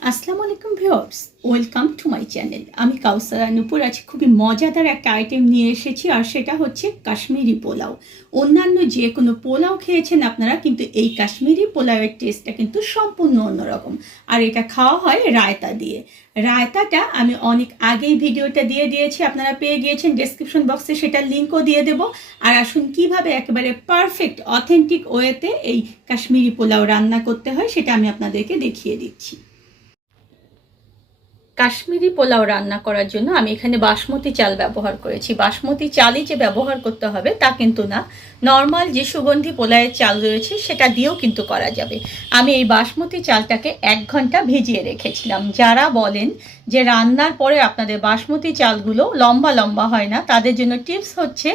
আসসালামু আলাইকুম viewers, welcome to my channel. আমি কাউসারা নূপুর আজ খুবই মজাদার একটা আইটেম নিয়ে এসেছি, আর সেটা হচ্ছে কাশ্মীরি পোলাও। অন্যান্য যে কোনো পোলাও খেয়েছেন আপনারা, কিন্তু এই কাশ্মীরি পোলাওয়ের টেস্টটা কিন্তু সম্পূর্ণ অন্যরকম। আর এটা খাওয়া হয় রায়তা দিয়ে। রায়তাটা আমি অনেক আগেই ভিডিওটা দিয়ে দিয়েছি, আপনারা পেয়ে গিয়েছেন। ডেসক্রিপশন বক্সে সেটার লিঙ্কও দিয়ে দেব। আর আসুন কিভাবে একেবারে পারফেক্ট অথেন্টিক ওয়েতে এই কাশ্মীরি পোলাও রান্না করতে হয় সেটা আমি আপনাদেরকে দেখিয়ে দিচ্ছি। কাশ্মীরি পোলাও রান্না করার জন্য আমি এখানে বাসমতি চাল ব্যবহার করেছি। বাসমতি চালই যে ব্যবহার করতে হবে তা কিন্তু না, নর্মাল যে সুগন্ধি পোলাওয়ের চাল রয়েছে সেটা দিয়েও কিন্তু করা যাবে। আমি এই বাসমতি চালটাকে 1 ঘন্টা ভিজিয়ে রেখেছিলাম। যারা বলেন যে রান্নার পরে আপনাদের বাসমতি চালগুলো লম্বা লম্বা হয় না, তাদের জন্য টিপস হচ্ছে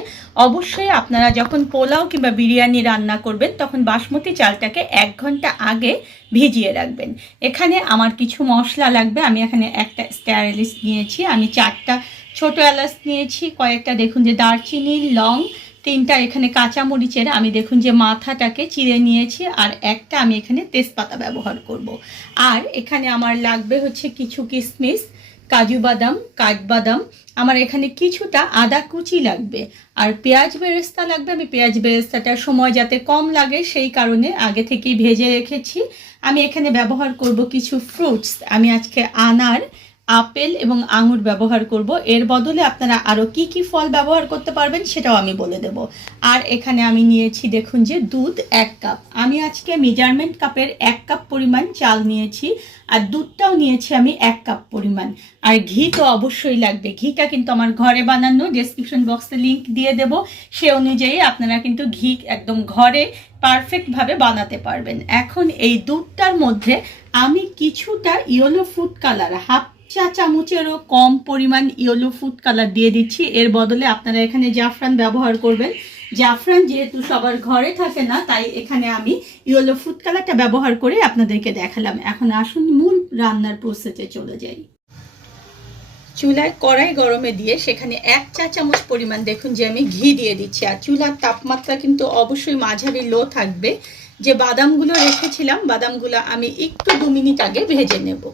অবশ্যই আপনারা যখন পোলাও কিংবা বিরিয়ানি রান্না করবেন তখন বাসমতি চালটাকে 1 ঘন্টা আগে ভিজিয়ে রাখবেন। এখানে আমার কিছু মশলা লাগবে। আমি এখানে একটা স্টার এলাচ নিয়েছি, আমি 4টা ছোট এলাচ নিয়েছি, কয়েকটা দেখুন যে দারচিনি, লং, 3টা এখানে কাঁচামরিচের আমি দেখুন যে মাথাটাকে চিড়ে নিয়েছি, আর একটা আমি এখানে তেজপাতা ব্যবহার করব। আর এখানে আমার লাগবে হচ্ছে কিছু কিশমিশ, কাজু বাদাম, কাঠবাদাম, আমার এখানে কিছুটা আদা কুচি লাগবে, আর পেঁয়াজ বেরেস্তা লাগবে। আমি পেঁয়াজ বেরেস্তাটার সময় যাতে কম লাগে সেই কারণে আগে থেকেই ভেজে রেখেছি। আমি এখানে ব্যবহার করব কিছু ফ্রুটস। আমি আজকে আনার, আপেল এবং আঙুর ব্যবহার করব। এর বদলে আপনারা আরও কি কি ফল ব্যবহার করতে পারবেন সেটাও আমি বলে দেব। আর এখানে আমি নিয়েছি দেখুন যে দুধ 1 কাপ। আমি আজকে মেজারমেন্ট কাপের 1 কাপ পরিমাণ চাল নিয়েছি, আর দুধটাও নিয়েছি আমি 1 কাপ পরিমাণ। আর ঘি তো অবশ্যই লাগবে। ঘিটা কিন্তু আমার ঘরে বানানো, ডেসক্রিপশন বক্সে লিঙ্ক দিয়ে দেব। সে অনুযায়ী আপনারা কিন্তু ঘি একদম ঘরে পারফেক্টভাবে বানাতে পারবেন। এখন এই দুধটার মধ্যে আমি কিছুটা ইয়েলো ফুড কালার, হাফ চা চামচেরও কম পরিমাণ ইয়েলো ফুড কালার দিয়ে দিচ্ছি। এর বদলে আপনারা এখানে জাফরান ব্যবহার করবেন। জাফরান যেহেতু সবার ঘরে থাকে না, তাই এখানে আমি ইয়েলো ফুড কালারটা ব্যবহার করে আপনাদেরকে দেখালাম। এখন আসুন মূল রান্নার প্রসেসে চলে যাই। চুলায় কড়াই গরমে দিয়ে সেখানে 1 চা চামচ পরিমাণ দেখুন যে আমি ঘি দিয়ে দিচ্ছি। আর চুলার তাপমাত্রা কিন্তু অবশ্যই মাঝারি লো থাকবে। যে বাদামগুলো রেখেছিলাম, বাদামগুলো আমি একটু 2 মিনিট আগে ভেজে নেব।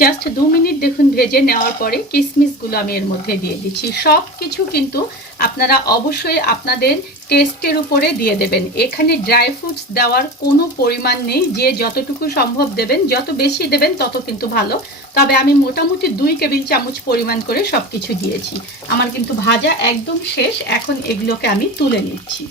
জাস্ট 2 মিনিট দেখুন ভেজে নেওয়ার পরে কিশমিশগুলো আমি এর মধ্যে দিয়ে দিচ্ছি। সব কিছু কিন্তু আপনারা অবশ্যই আপনাদের টেস্টের উপরে দিয়ে দেবেন। এখানে ড্রাই ফ্রুটস দেওয়ার কোনো পরিমাণ নেই, যে যতটুকু সম্ভব দেবেন, যত বেশি দেবেন তত কিন্তু ভালো। তবে আমি মোটামুটি 2 টেবিল চামচ পরিমাণ করে সব কিছু দিয়েছি। আমার কিন্তু ভাজা একদম শেষ। এখন এগুলোকে আমি তুলে নিচ্ছি।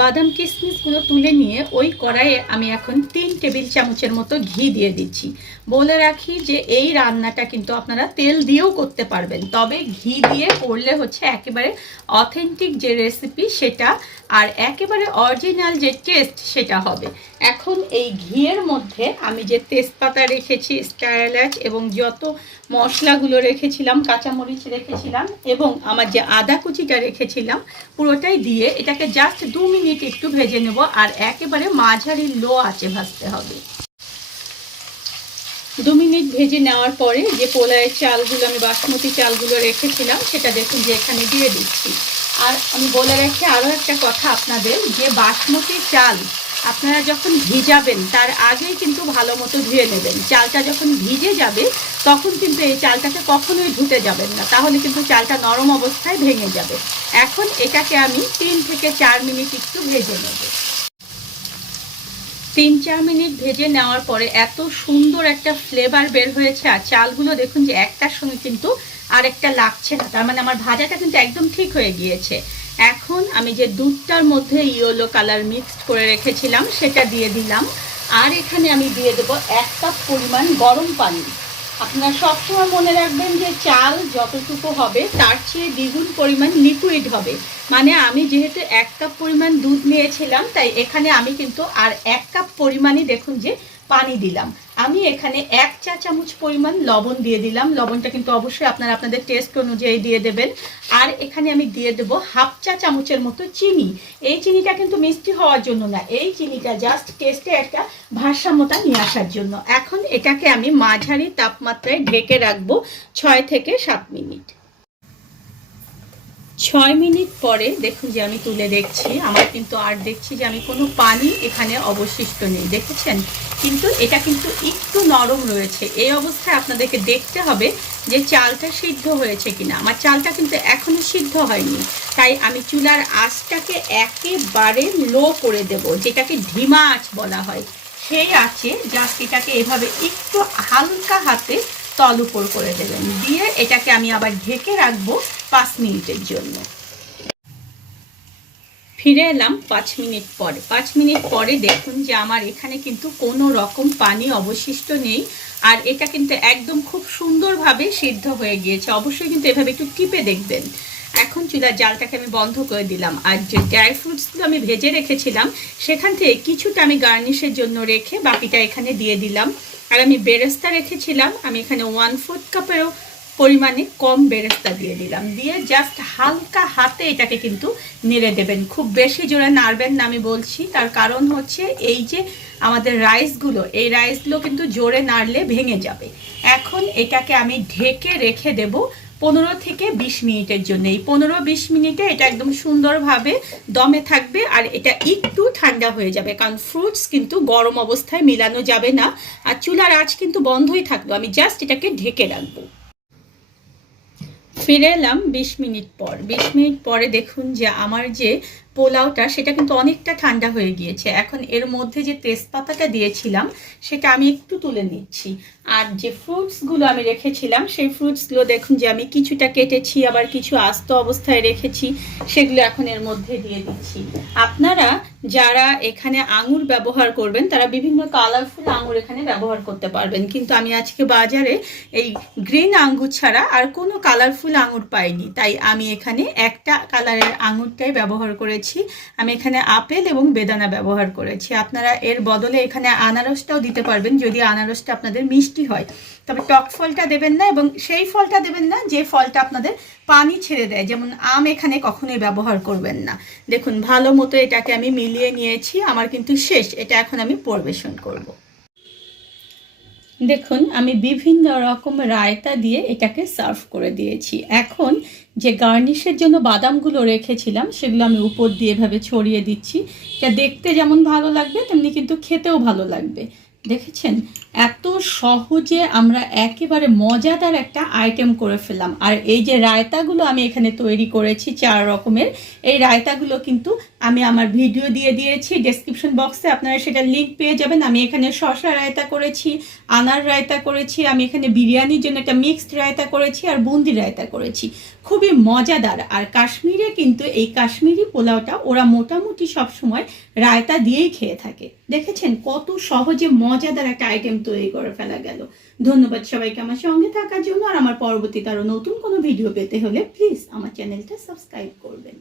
বাদাম কিশমিশগুলো তুলে নিয়ে ওই কড়াইয়ে আমি এখন 3 টেবিল চামচের মতো ঘি দিয়ে দিচ্ছি। বলে রাখি যে এই রান্নাটা কিন্তু আপনারা তেল দিয়েও করতে পারবেন, তবে ঘি দিয়ে করলে হচ্ছে একেবারে অথেন্টিক যে রেসিপি সেটা, আর একেবারে অরিজিনাল যে টেস্ট সেটা হবে। এখন এই ঘিয়ের মধ্যে আমি যে তেজপাতা রেখেছি, স্টার এলাচ এবং যত মশলাগুলো রেখেছিলাম, কাঁচামরিচ রেখেছিলাম এবং আমার যে আদা কুচিটা রেখেছিলাম, পুরোটাই দিয়ে এটাকে জাস্ট 2 মিনিট একটু ভেজে নেব। আর একেবারে মাঝারি লো আঁচে ভাজতে হবে। 2 মিনিট ভেজে নেওয়ার পরে যে পোলাওয়ের চালগুলো, আমি বাসমতি চালগুলো রেখেছিলাম, সেটা দেখুন যে এখানে দিয়ে দিচ্ছি। আর আমি বলে রাখি আরও একটা কথা আপনাদের, যে বাসমতি চাল আপনারা যখন ভিজাবেন তার আগেই কিন্তু ভালো মতো ধুয়ে নেবেন। চালটা যখন ভিজে যাবে তখন কিন্তু এই চালটাকে কখনোই ধুতে যাবেন না, তাহলে কিন্তু চালটা নরম অবস্থায় ভেঙে যাবে। এখন এটাকে আমি 3 থেকে 4 মিনিট একটু ভেজে নেব। 3-4 মিনিট ভেজে নেওয়ার পরে এত সুন্দর একটা ফ্লেভার বের হয়েছে। আর চালগুলো দেখুন যে একটার সঙ্গে কিন্তু আরেকটা লাগছে না, তার মানে আমার ভাজাটা কিন্তু একদম ঠিক হয়ে গিয়েছে। এখন আমি যে দুধটার মধ্যে ইয়েলো কালার মিক্সড করে রেখেছিলাম সেটা দিয়ে দিলাম। আর এখানে আমি দিয়ে দেবো 1 কাপ পরিমাণ গরম পানি। আপনারা সবসময় মনে রাখবেন যে চাল যতটুকু হবে তার চেয়ে দ্বিগুণ পরিমাণ লিকুইড হবে। মানে আমি যেহেতু 1 কাপ পরিমাণ দুধ নিয়েছিলাম, তাই এখানে আমি কিন্তু আর 1 কাপ পরিমাণই দেখুন যে পানি দিলাম। আমি এখানে 1 চা চামচ পরিমাণ লবণ দিয়ে দিলাম। লবণটা কিন্তু অবশ্যই আপনারা আপনাদের টেস্ট অনুযায়ী দিয়ে দেবেন। আর এখানে আমি দিয়ে দেবো হাফ চা চামচের মতো চিনি। এই চিনিটা কিন্তু মিষ্টি হওয়ার জন্য না, এই চিনিটা জাস্ট টেস্টে একটা ভারসাম্যতা নিয়ে আসার জন্য। এখন এটাকে আমি মাঝারি তাপমাত্রায় ঢেকে রাখবো 6 থেকে 7 মিনিট। 6 মিনিট পরে দেখুন যে আমি তুলে দেখছি, আমার কিন্তু আর দেখছি যে আমি কোনো পানি এখানে অবশিষ্ট নেই, দেখেছেন? কিন্তু এটা কিন্তু একটু নরম রয়েছে। এই অবস্থায় আপনাদেরকে দেখতে হবে যে চালটা সিদ্ধ হয়েছে কিনা। আমার চালটা কিন্তু এখনো সিদ্ধ হয়নি, তাই আমি চুলার আঁচটাকে একেবারে লো করে দেব, যেটাকে ধিমা আঁচ বলা হয়। সেই আঁচে জাস্ট এটাকে এভাবে একটু হালকা হাতে তল উপর করে দেবেন, দিয়ে এটাকে আমি আবার ঢেকে রাখবো 5 মিনিটের জন্য। ফিরে এলাম 5 মিনিট পরে। 5 মিনিট পরে দেখুন যে আমার এখানে কিন্তু কোনো রকম পানি অবশিষ্ট নেই, আর এটা কিন্তু একদম খুব সুন্দরভাবে সিদ্ধ হয়ে গিয়েছে। অবশ্যই কিন্তু এভাবে একটু টিপে দেখবেন। এখন চুলার জালটাকে আমি বন্ধ করে দিলাম, আর যে ড্রাই ফ্রুটসগুলো আমি ভেজে রেখেছিলাম সেখান থেকে কিছুটা আমি গার্নিশের জন্য রেখে বাকিটা এখানে দিয়ে দিলাম। আর আমি বেরেস্তা রেখেছিলাম, আমি এখানে 1/4 কাপেরও পরিমাণে কম বেরেস্তা দিয়ে দিলাম, দিয়ে জাস্ট হালকা হাতে এটাকে কিন্তু নেড়ে দেবেন। খুব বেশি জোরে নাড়বেন না আমি বলছি, তার কারণ হচ্ছে এই যে আমাদের রাইসগুলো, এই রাইসগুলো কিন্তু জোরে নাড়লে ভেঙে যাবে। এখন এটাকে আমি ঢেকে রেখে দেব 15 থেকে 20 মিনিটের জন্য। এই 15-20 মিনিটে এটা একদম সুন্দরভাবে দমে থাকবে, আর এটা একটু ঠান্ডা হয়ে যাবে, কারণ ফ্রুটস কিন্তু গরম অবস্থায় মিলানো যাবে না। আর চুলার আঁচ কিন্তু বন্ধই থাকলো, আমি জাস্ট এটাকে ঢেকে রাখবো। ফিরে এলাম 20 মিনিট পর। 20 মিনিট পরে দেখুন যে আমার যে পোলাওটা সেটা কিন্তু অনেকটা ঠান্ডা হয়ে গিয়েছে। এখন এর মধ্যে যে তেজপাতাটা দিয়েছিলাম সেটা আমি একটু তুলে নিচ্ছি, আর যে ফ্রুটসগুলো আমি রেখেছিলাম সেই ফ্রুটসগুলো দেখুন যে আমি কিছুটা কেটেছি, আবার কিছু আস্ত অবস্থায় রেখেছি, সেগুলো এখন এর মধ্যে দিয়ে দিচ্ছি। আপনারা যারা এখানে আঙুর ব্যবহার করবেন তারা বিভিন্ন কালারফুল আঙুর এখানে ব্যবহার করতে পারবেন, কিন্তু আমি আজকে বাজারে এই গ্রিন আঙ্গুর ছাড়া আর কোনো কালারফুল আঙুর পাইনি, তাই আমি এখানে একটা কালারের আঙুরটাই ব্যবহার করেছি। আমি এখানে আপেল এবং বেদানা ব্যবহার করেছি। আপনারা এর বদলে এখানে আনারসটাও দিতে পারবেন যদি আনারসটা আপনাদের মিষ্টি হয়, তবে টক ফলটা দেবেন না, এবং সেই ফলটা দেবেন না যে ফলটা আপনাদের পানি ছেড়ে দেয়, যেমন আম এখানে কখনোই ব্যবহার করবেন না। দেখুন ভালো মতো এটাকে আমি মিলিয়ে নিয়েছি, আমার কিন্তু শেষ। এটা এখন আমি পরিবেশন করব। দেখুন আমি বিভিন্ন রকম রায়তা দিয়ে এটাকে সার্ভ করে দিয়েছি। এখন যে গার্নিশের জন্য বাদামগুলো রেখেছিলাম সেগুলো আমি উপর দিয়ে এভাবে ছড়িয়ে দিচ্ছি। এটা দেখতে যেমন ভালো লাগবে তেমনি কিন্তু খেতেও ভালো লাগবে। দেখেছেন এত সহজে আমরা একেবারে মজাদার একটা আইটেম করে ফেললাম। আর এই যে রায়তাগুলো আমি এখানে তৈরি করেছি 4 রকমের, এই রায়তাগুলো কিন্তু আমি আমার ভিডিও দিয়ে দিয়েছি ডেসক্রিপশন বক্সে, আপনারা সেটা লিঙ্ক পেয়ে যাবেন। আমি এখানে শসা রায়তা করেছি, আনার রায়তা করেছি, আমি এখানে বিরিয়ানির জন্য একটা মিক্সড রায়তা করেছি, আর বুন্দি রায়তা করেছি। খুবই মজাদার। আর কাশ্মীরে কিন্তু এই কাশ্মীরি পোলাওটা ওরা মোটামুটি সবসময় রায়তা দিয়েই খেয়ে থাকে। দেখেছেন কত সহজে মজাদার একটা আইটেম তৈরি করে ফেলা গেল। ধন্যবাদ সবাইকে আমার সঙ্গে থাকার জন্য। আর আমার পরবর্তীতে আরো নতুন কোনো ভিডিও পেতে হলে প্লিজ আমার চ্যানেলটা সাবস্ক্রাইব করবেন।